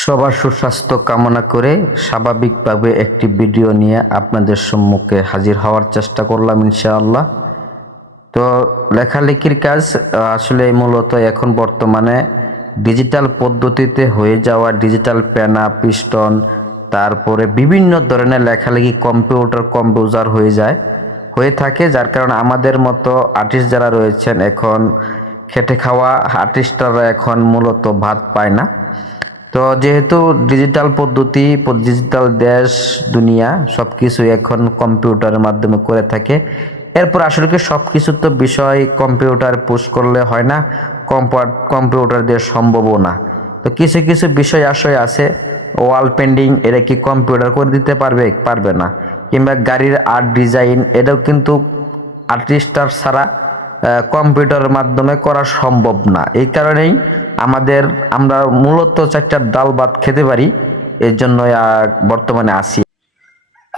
সবার সুস্বাস্থ্য কামনা করে স্বাভাবিকভাবে একটি ভিডিও নিয়ে আপনাদের সম্মুখে হাজির হওয়ার চেষ্টা করলাম ইনশাআল্লাহ। তো লেখালেখির কাজ আসলে মূলত এখন বর্তমানে ডিজিটাল পদ্ধতিতে হয়ে যাওয়া ডিজিটাল পেনা পিস্টন, তারপরে বিভিন্ন ধরনের লেখালেখি কম্পিউটার হয়ে থাকে, যার কারণে আমাদের মতো আর্টিস্ট যারা রয়েছেন, এখন খেটে খাওয়া আর্টিস্টরা এখন মূলত ভাত পায় না। তো যেহেতু ডিজিটাল পদ্ধতি, ডিজিটাল দেশ দুনিয়া সব কিছু এখন কম্পিউটারের মাধ্যমে করে থাকে। এরপর আসলে কি সব কিছু তো বিষয় কম্পিউটার পুশ করলে হয় না, কম্পিউটার দিয়ে সম্ভবও না। তো কিছু কিছু বিষয় আসলে আছে, ওয়াল পেন্টিং এটা কি কম্পিউটার করে দিতে পারবে না, কিংবা গাড়ির আর্ট ডিজাইন এটাও কিন্তু আর্টিস্টার ছাড়া কম্পিউটারের মাধ্যমে করা সম্ভব না। এই কারণেই আমরা মূলত চারটা ডাল ভাত খেতে পারি, এর জন্য বর্তমানে আসি।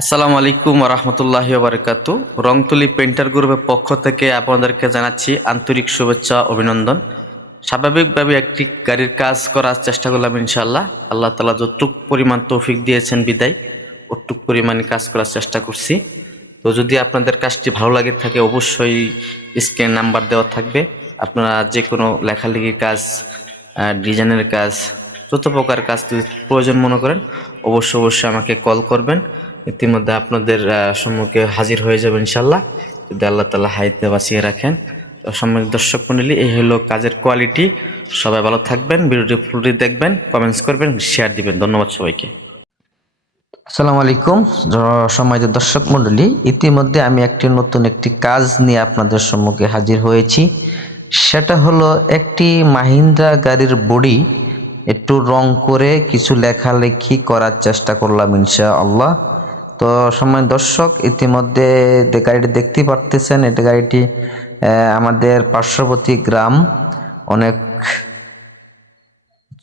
আসসালামু আলাইকুম রহমতুল্লাহি বারাকাতু। রংতুলি পেন্টার গ্রুপের পক্ষ থেকে আপনাদেরকে জানাচ্ছি আন্তরিক শুভেচ্ছা অভিনন্দন। স্বাভাবিকভাবে একটি গাড়ির কাজ করার চেষ্টা করলাম ইনশাআল্লাহ। আল্লাহ তাআলা যতটুক পরিমাণ তৌফিক দিয়েছেন বিদায় অতটুক পরিমাণে কাজ করার চেষ্টা করছি। তো যদি আপনাদের কাজটি ভালো লাগে থাকে, অবশ্যই স্ক্রিন নাম্বার দেওয়া থাকবে। আপনারা যে কোনো লেখালেখির কাজ, ডিজাইনের কাজ, যত প্রকার কাজ যদি প্রয়োজন মনে করেন অবশ্যই আমাকে কল করবেন। ইতিমধ্যে আপনাদের সম্মুখে হাজির হয়ে যাবে ইনশাল্লাহ, যদি আল্লাহ তাআলা হায়াতে বাঁচিয়ে রাখেন। তো সম্মানিত দর্শক মণ্ডলী, এই হলো কাজের কোয়ালিটি। সবাই ভালো থাকবেন, ভিডিওটি ফুলটি দেখবেন, কমেন্টস করবেন, শেয়ার দিবেন। ধন্যবাদ সবাইকে। আসসালামু আলাইকুম সম্মানিত দর্শক মণ্ডলী, ইতিমধ্যে আমি নতুন একটি কাজ নিয়ে আপনাদের সম্মুখে হাজির হয়েছি। সেটা হলো একটি মাহিন্দ্রা গাড়ির বডি একটু রং করে কিছু লেখালেখি করার চেষ্টা করলাম ইনশাআল্লাহ। তো সম্মানিত দর্শক, ইতিমধ্যে যে গাড়িটি দেখতে পারতেছেন, এটা গাড়িটি আমাদের পার্শ্ববর্তী গ্রাম অনেক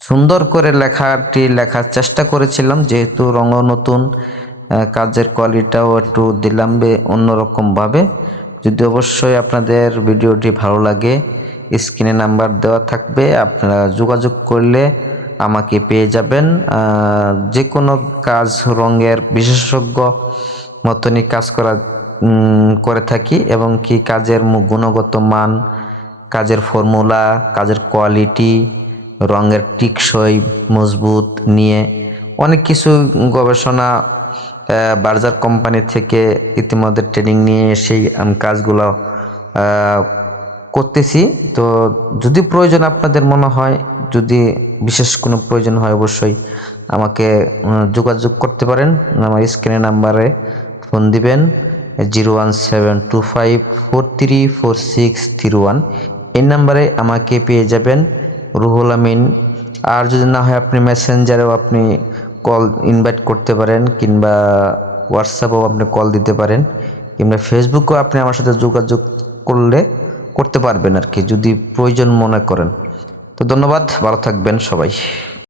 সুন্দর করে লেখার চেষ্টা করেছিলাম, যেহেতু রঙও নতুন, কাজের কোয়ালিটিটাও একটু দিলাম অন্যরকমভাবে। যদি অবশ্যই আপনাদের ভিডিওটি ভালো লাগে, স্ক্রিনে নাম্বার দেওয়া থাকবে, আপনারা যোগাযোগ করলে আমাকে পেয়ে যাবেন। যে কোনো কাজ রঙের বিশেষজ্ঞ মতনই কাজ করে থাকি, এবং কি কাজের গুণগত মান, কাজের ফর্মুলা, কাজের কোয়ালিটি, রঙের টিকসই মজবুত নিয়ে অনেক কিছু গবেষণা বার্জার কোম্পানি থেকে ইতিমধ্যে ট্রেনিং নিয়ে এসেই আমি কাজগুলো করতেছি। তো যদি প্রয়োজন আপনাদের মনে হয়, যদি বিশেষ কোনো প্রয়োজন হয়, অবশ্যই আমাকে যোগাযোগ করতে পারেন। আমার স্ক্রিনে নাম্বারে ফোন দিবেন, 01725434631। এই নাম্বারে আমাকে পেয়ে যাবেন, রুহুল আমিন। আর যদি না হয়, আপনি মেসেঞ্জারেও আপনি কল ইনভাইট করতে পারেন, কিংবা হোয়াটসঅ্যাপেও আপনি কল দিতে পারেন, কিংবা ফেসবুকেও আপনি আমার সাথে যোগাযোগ করতে পারবেন আর কি, যদি প্রয়োজন মনে করেন। তো ধন্যবাদ, ভালো থাকবেন সবাই।